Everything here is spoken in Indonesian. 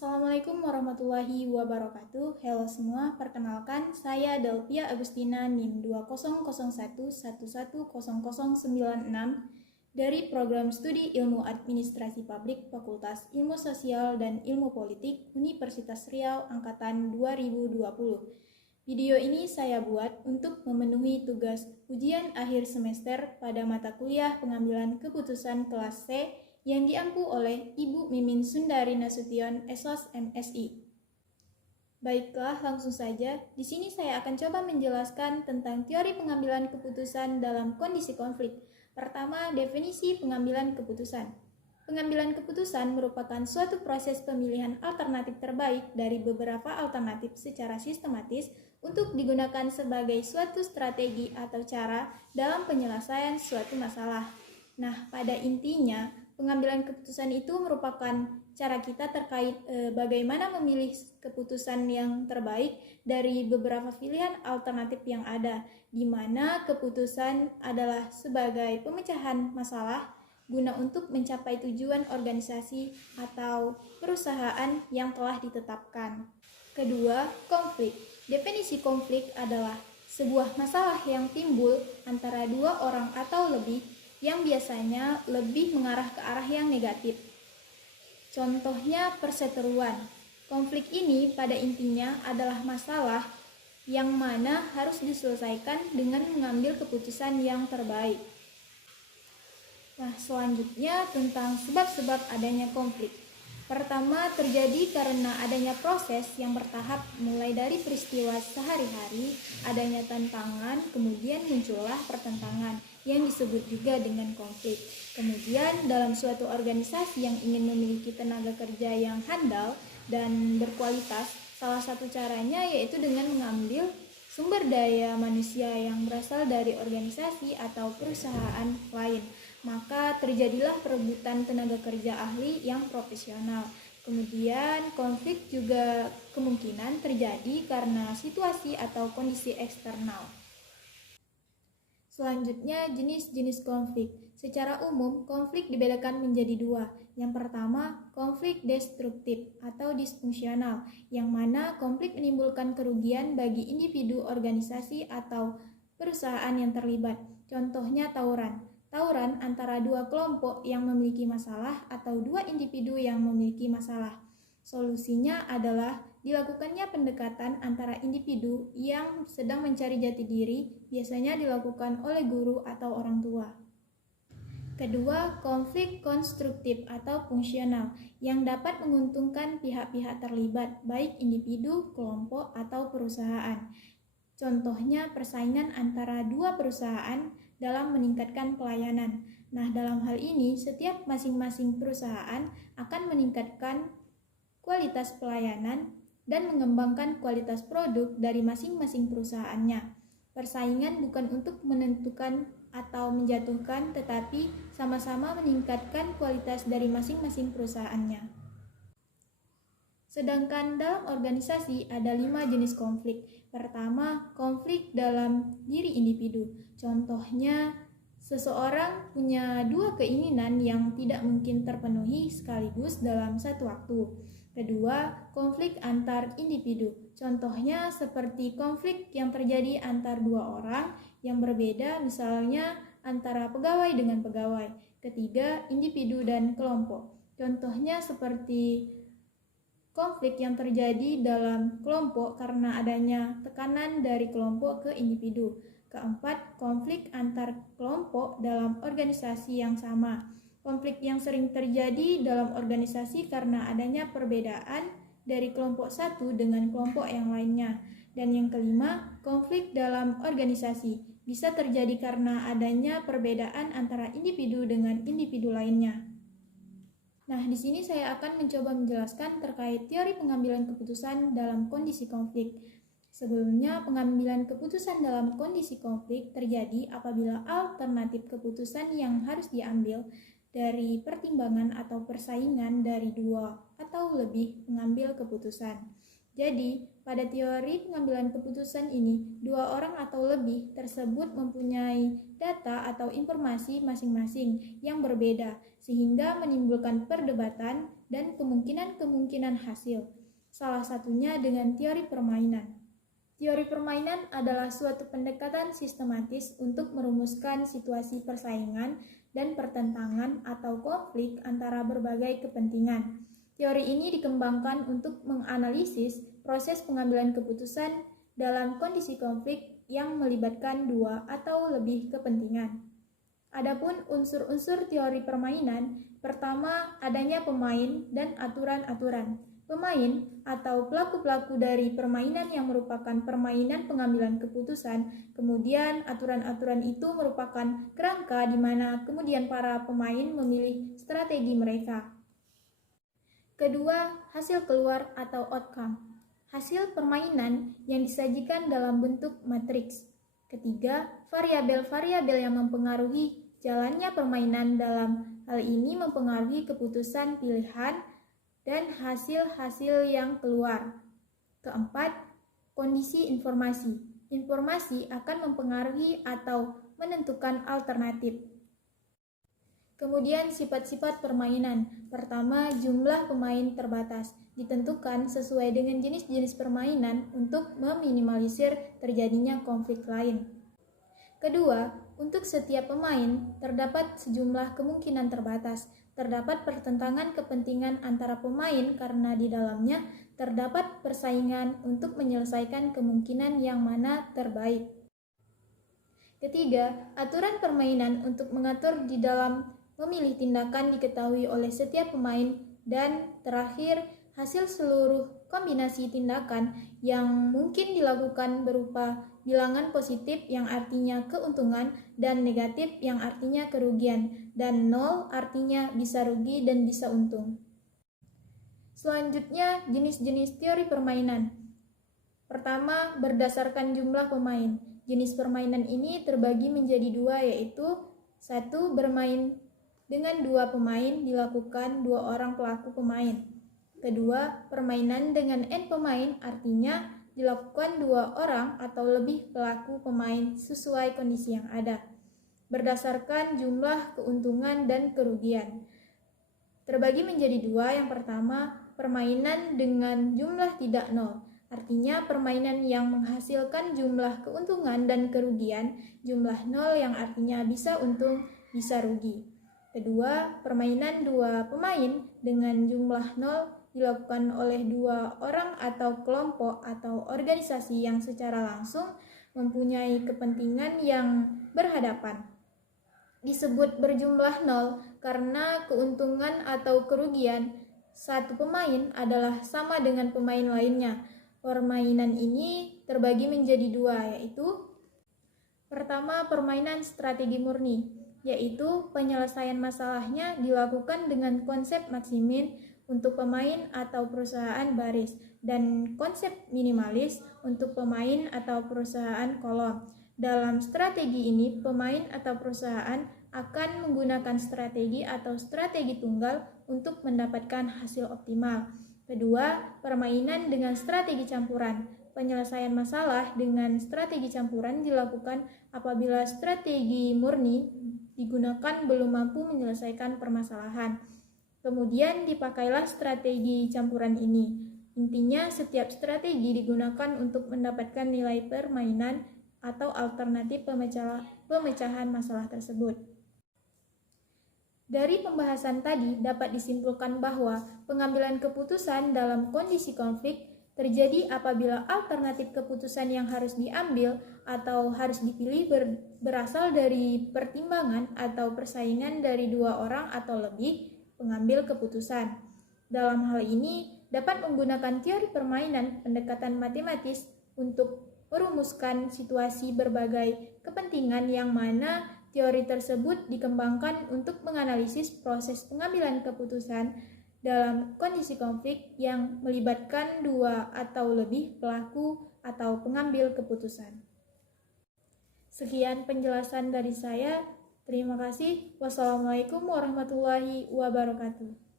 Assalamualaikum warahmatullahi wabarakatuh. Halo semua, perkenalkan saya Delpia Agustina NIM 2001110096 dari Program Studi Ilmu Administrasi Publik Fakultas Ilmu Sosial dan Ilmu Politik Universitas Riau Angkatan 2020. Video ini saya buat untuk memenuhi tugas ujian akhir semester pada mata kuliah pengambilan keputusan kelas C yang diampu oleh Ibu Mimin Sundari Nasution, SOS MSI. Baiklah, langsung saja. Di sini saya akan coba menjelaskan tentang teori pengambilan keputusan dalam kondisi konflik. Pertama, definisi pengambilan keputusan. Pengambilan keputusan merupakan suatu proses pemilihan alternatif terbaik dari beberapa alternatif secara sistematis untuk digunakan sebagai suatu strategi atau cara dalam penyelesaian suatu masalah. Nah, pada intinya, pengambilan keputusan itu merupakan cara kita terkait bagaimana memilih keputusan yang terbaik dari beberapa pilihan alternatif yang ada, di mana keputusan adalah sebagai pemecahan masalah guna untuk mencapai tujuan organisasi atau perusahaan yang telah ditetapkan. Kedua, konflik. Definisi konflik adalah sebuah masalah yang timbul antara dua orang atau lebih yang biasanya lebih mengarah ke arah yang negatif. Contohnya perseteruan. Konflik ini pada intinya adalah masalah yang mana harus diselesaikan dengan mengambil keputusan yang terbaik. Nah, selanjutnya tentang sebab-sebab adanya konflik. Pertama, terjadi karena adanya proses yang bertahap mulai dari peristiwa sehari-hari, adanya tantangan, kemudian muncullah pertentangan yang disebut juga dengan konflik. Kemudian dalam suatu organisasi yang ingin memiliki tenaga kerja yang handal dan berkualitas, salah satu caranya yaitu dengan mengambil sumber daya manusia yang berasal dari organisasi atau perusahaan lain. Maka terjadilah perebutan tenaga kerja ahli yang profesional. Kemudian konflik juga kemungkinan terjadi karena situasi atau kondisi eksternal. Selanjutnya, jenis-jenis konflik. Secara umum, konflik dibedakan menjadi dua. Yang pertama, konflik destruktif atau disfungsional, yang mana konflik menimbulkan kerugian bagi individu, organisasi, atau perusahaan yang terlibat. Contohnya tawuran. Tawuran antara dua kelompok yang memiliki masalah atau dua individu yang memiliki masalah. Solusinya adalah dilakukannya pendekatan antara individu yang sedang mencari jati diri, biasanya dilakukan oleh guru atau orang tua. Kedua, konflik konstruktif atau fungsional yang dapat menguntungkan pihak-pihak terlibat, baik individu, kelompok, atau perusahaan. Contohnya persaingan antara dua perusahaan dalam meningkatkan pelayanan. Nah, dalam hal ini, setiap masing-masing perusahaan akan meningkatkan kualitas pelayanan dan mengembangkan kualitas produk dari masing-masing perusahaannya. Persaingan bukan untuk menentukan atau menjatuhkan, tetapi sama-sama meningkatkan kualitas dari masing-masing perusahaannya. Sedangkan dalam organisasi ada 5 jenis konflik. Pertama, konflik dalam diri individu. Contohnya, seseorang punya dua keinginan yang tidak mungkin terpenuhi sekaligus dalam satu waktu. Kedua, konflik antar individu. Contohnya seperti konflik yang terjadi antar dua orang yang berbeda, misalnya antara pegawai dengan pegawai. Ketiga, individu dan kelompok. Contohnya seperti konflik yang terjadi dalam kelompok karena adanya tekanan dari kelompok ke individu. Keempat, konflik antar kelompok dalam organisasi yang sama. Konflik yang sering terjadi dalam organisasi karena adanya perbedaan dari kelompok satu dengan kelompok yang lainnya. Dan yang kelima, konflik dalam organisasi bisa terjadi karena adanya perbedaan antara individu dengan individu lainnya. Nah, di sini saya akan mencoba menjelaskan terkait teori pengambilan keputusan dalam kondisi konflik. Sebelumnya, pengambilan keputusan dalam kondisi konflik terjadi apabila alternatif keputusan yang harus diambil dari pertimbangan atau persaingan dari dua atau lebih mengambil keputusan. Jadi, pada teori pengambilan keputusan ini, dua orang atau lebih tersebut mempunyai data atau informasi masing-masing yang berbeda, sehingga menimbulkan perdebatan dan kemungkinan-kemungkinan hasil. Salah satunya dengan teori permainan. Teori permainan adalah suatu pendekatan sistematis untuk merumuskan situasi persaingan dan pertentangan atau konflik antara berbagai kepentingan. Teori ini dikembangkan untuk menganalisis proses pengambilan keputusan dalam kondisi konflik yang melibatkan dua atau lebih kepentingan. Adapun unsur-unsur teori permainan, pertama adanya pemain dan aturan-aturan. Pemain atau pelaku-pelaku dari permainan yang merupakan permainan pengambilan keputusan, kemudian aturan-aturan itu merupakan kerangka di mana kemudian para pemain memilih strategi mereka. Kedua, hasil keluar atau outcome. Hasil permainan yang disajikan dalam bentuk matriks. Ketiga, variabel-variabel yang mempengaruhi jalannya permainan dalam hal ini mempengaruhi keputusan pilihan dan hasil-hasil yang keluar. Keempat, kondisi informasi. Informasi akan mempengaruhi atau menentukan alternatif. Kemudian sifat-sifat permainan. Pertama, jumlah pemain terbatas. Ditentukan sesuai dengan jenis-jenis permainan untuk meminimalisir terjadinya konflik lain. Kedua, untuk setiap pemain terdapat sejumlah kemungkinan terbatas. Terdapat pertentangan kepentingan antara pemain karena di dalamnya terdapat persaingan untuk menyelesaikan kemungkinan yang mana terbaik. Ketiga, aturan permainan untuk mengatur di dalam memilih tindakan diketahui oleh setiap pemain. Dan terakhir, hasil seluruh kombinasi tindakan yang mungkin dilakukan berupa bilangan positif yang artinya keuntungan dan negatif yang artinya kerugian, dan nol artinya bisa rugi dan bisa untung. Selanjutnya, jenis-jenis teori permainan. Pertama, berdasarkan jumlah pemain. Jenis permainan ini terbagi menjadi dua, yaitu satu, bermain dengan dua pemain dilakukan dua orang pelaku pemain. Kedua, permainan dengan n pemain artinya dilakukan dua orang atau lebih pelaku pemain sesuai kondisi yang ada, berdasarkan jumlah keuntungan dan kerugian. Terbagi menjadi dua. Yang pertama, permainan dengan jumlah tidak nol, artinya permainan yang menghasilkan jumlah keuntungan dan kerugian, jumlah nol yang artinya bisa untung, bisa rugi. Kedua, permainan dua pemain dengan jumlah nol dilakukan oleh dua orang atau kelompok atau organisasi yang secara langsung mempunyai kepentingan yang berhadapan. Disebut berjumlah nol karena keuntungan atau kerugian satu pemain adalah sama dengan pemain lainnya. Permainan ini terbagi menjadi dua, yaitu pertama, permainan strategi murni, yaitu penyelesaian masalahnya dilakukan dengan konsep maksimin untuk pemain atau perusahaan baris, dan konsep minimalis untuk pemain atau perusahaan kolom. Dalam strategi ini, pemain atau perusahaan akan menggunakan strategi atau strategi tunggal untuk mendapatkan hasil optimal. Kedua, permainan dengan strategi campuran. Penyelesaian masalah dengan strategi campuran dilakukan apabila strategi murni digunakan belum mampu menyelesaikan permasalahan. Kemudian dipakailah strategi campuran ini. Intinya, setiap strategi digunakan untuk mendapatkan nilai permainan atau alternatif pemecahan masalah tersebut. Dari pembahasan tadi dapat disimpulkan bahwa pengambilan keputusan dalam kondisi konflik terjadi apabila alternatif keputusan yang harus diambil atau harus dipilih berasal dari pertimbangan atau persaingan dari dua orang atau lebih pengambil keputusan. Dalam hal ini dapat menggunakan teori permainan pendekatan matematis untuk merumuskan situasi berbagai kepentingan yang mana teori tersebut dikembangkan untuk menganalisis proses pengambilan keputusan dalam kondisi konflik yang melibatkan dua atau lebih pelaku atau pengambil keputusan. Sekian penjelasan dari saya. Terima kasih. Wassalamualaikum warahmatullahi wabarakatuh.